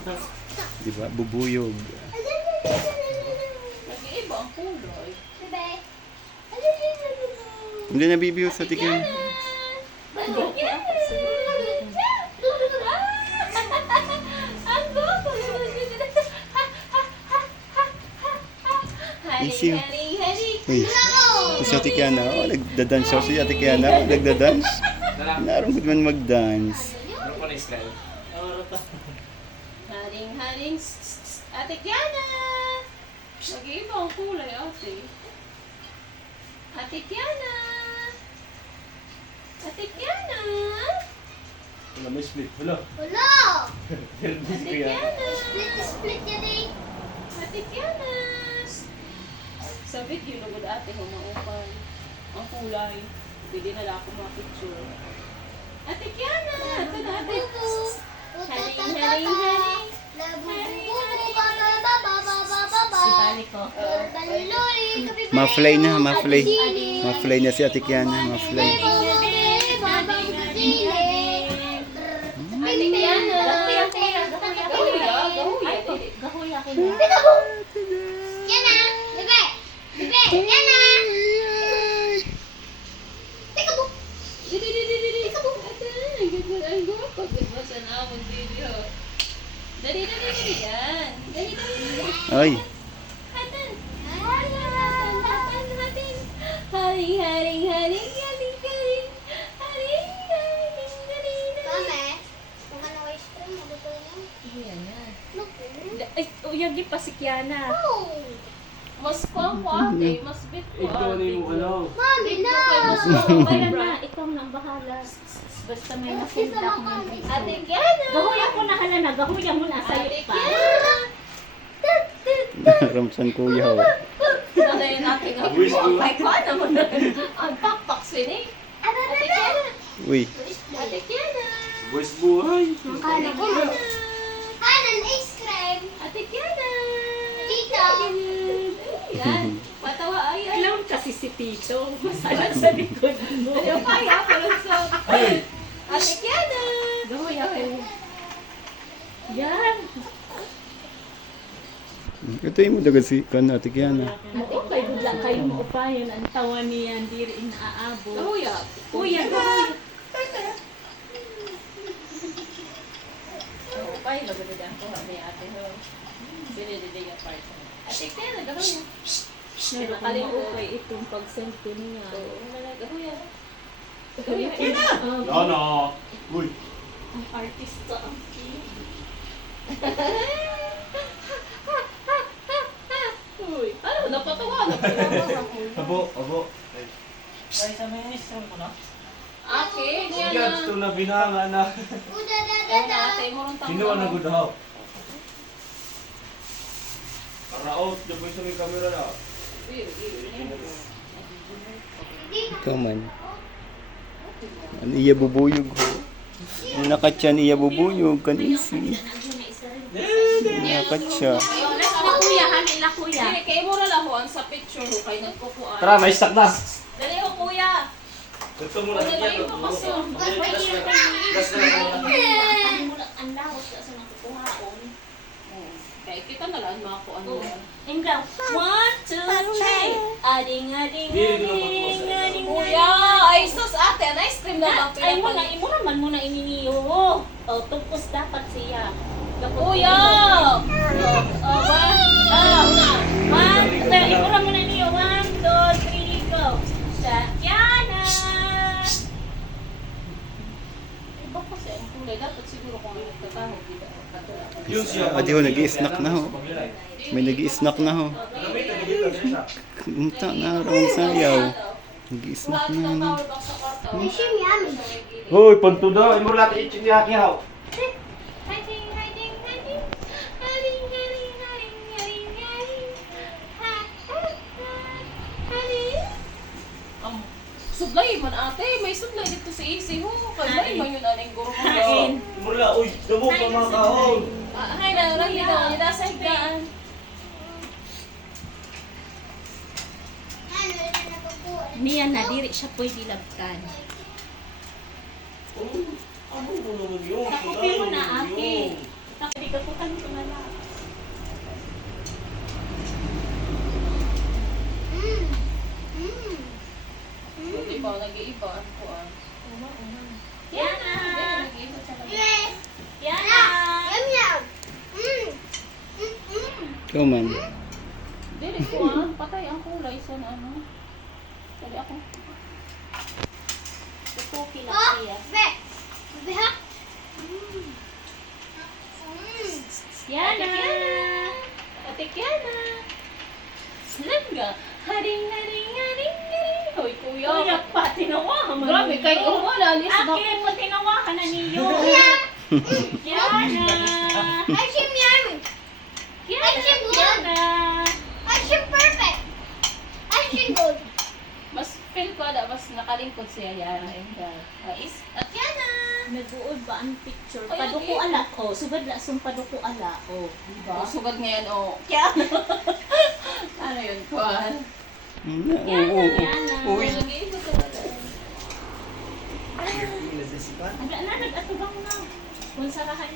Di ba? Bubuyog. Nag-iiba ang kulay. Hindi na bibiyo sa tikin. Easy. Uy, si Ate Kiana, oh, nagda-dance siya si Ate Kiana, oh, nagda-dance. Narong man mag-dance. Ano pa na style? Haring. Ate Kiana! Nag-iiba ang kulay, ate. Ate Kiana! Ate Kiana! Wala, may split. Wala. Ate Kiana! Split yan eh. Ate Kiana! Sa video, nagod ate ho, maupay. Ang kulay. Pwede na lang ako mga-picture. Ate Kiana! Ito na ate. Haring. Ma-fly na, ma-fly. Ma-fly na si Ate Kiana, ma-fly. Ate Kiana! Gahuya ko na. Yan na! Bebe! Yan na! Teka po! Dali, yan. Dali. Ay, Kame, kung ano ice cream, magusto niyo? Naku. Ay, uyagi pa si Kiana. Oh! Mas pa ko ate, mas bit ko Ito na ate. yung ano. Mami na! Kaya na, ikaw nang bahala. Basta may nasinda ko ng Ate Kiana! Gahuya ko na hala na, gahuya mo na sa'yo Ate pa. Kiana! Ramsan kuya ho. Nalayan natin ang Wish ko. ay ko naman na. Ang pakpak sinig. Ate Kiana! Uy, Ate Kiana! Boys buhay. Kala ko. Anan ice cream? Ate Kiana! Tito! Yan. Patawa ay ay. Alam kasi si Tito, masalan sa likod mo. Ano kaya ko lang sa... Ate Kiana! Gahuya ko. Yan. ito yung mo daga si Ate Kiana. Maupay, bigla kayo maupayan. Ang tawa niya, hindi rin naaabot. Kuya! Kuya, gahuya. Pay, lagod-lagod ko kami ate ho. Sinididig ang part. Ate Kiana, gawin mo. Meron kang maupay itong pag-send ko niya. Oo, gawin. Ano? Uy. Ang artista ang Uy, ano, napatawa na po. Abo. Ate, yan Yan, na. ito na binanga na. Uda da da Yan da! na, ate, mo rin Kinuha na good how. Para out, dapat sa may camera na. Ikaw man. Ano iya bubuyog ho? Ang nakatyan iya bubuyog, kanisi. Nakatya. na kuya, halin na kuya. Hindi, kaya mo lang ho, ang sa picture ho, kayo nagkukuan. Tara, may stock na. Dali ho, kuya. Ito muna. Ano na yung papasok? Ang lawak ka sa mga kukuhaon. Kaya kita na lang mga kuan mo. And go, 1, 2, 3. Ading. Kuya, ay sus ate, ang ice cream na bang Ay mo na, pinapag... imo naman muna ininiyo. O, tungkos dapat siya. Kuya! One, imo na muna niyo. 1, 2, 3, go. Sa Kiana. Iba kasi ang kulay. Dapat siguro kung ano nagtatahog. Yung siya. Ate ho, nag-i-snack na ho. May nag-i-snack na ho. Unta na rawang sayaw. Nag-i-snack na ho. Mission yummy. Hoy, pantuda. Imo natin itching ni Haki Haw. Sublay man ate, may sublay dito sa isi ho. Kalay man yun aning guro mo. Kain. Mula, uy, damo pa mga kahon. Hay na, rami na, nasa higdaan. Ano na nakukuha? Niya na, diri siya pwede labtan. Ano mo naman yun? Takupin mo na, ate. Hindi ka po Ikaw man. Dili ko patay ang kulay sa ano. Dali ako. Tutuki lang Oh, siya. be. Be ha? Yana! Ate Kiana. Langga. Haring, haring, haring, haring. Hoy, kuya. Kuya pa, tinawa man. Grabe, kay wala. Alis na. Akin mo tinawa ka na niyo. Yana! Action yummy. Yana! Yana! Action perfect. Action good. Mas feel ko na, mas nakalingkod siya yan. At Kiana. Nagbuod ba ang picture? Ay, Paduko okay. ala ko. Sugad la sung paduko ala. Oh, diba? Sugad ngayon, Kiana. Ano yun, Kuan? Oo. Yana! Uy. Nag-iisip ko na. Ang nag-atubang na. Kung sarahan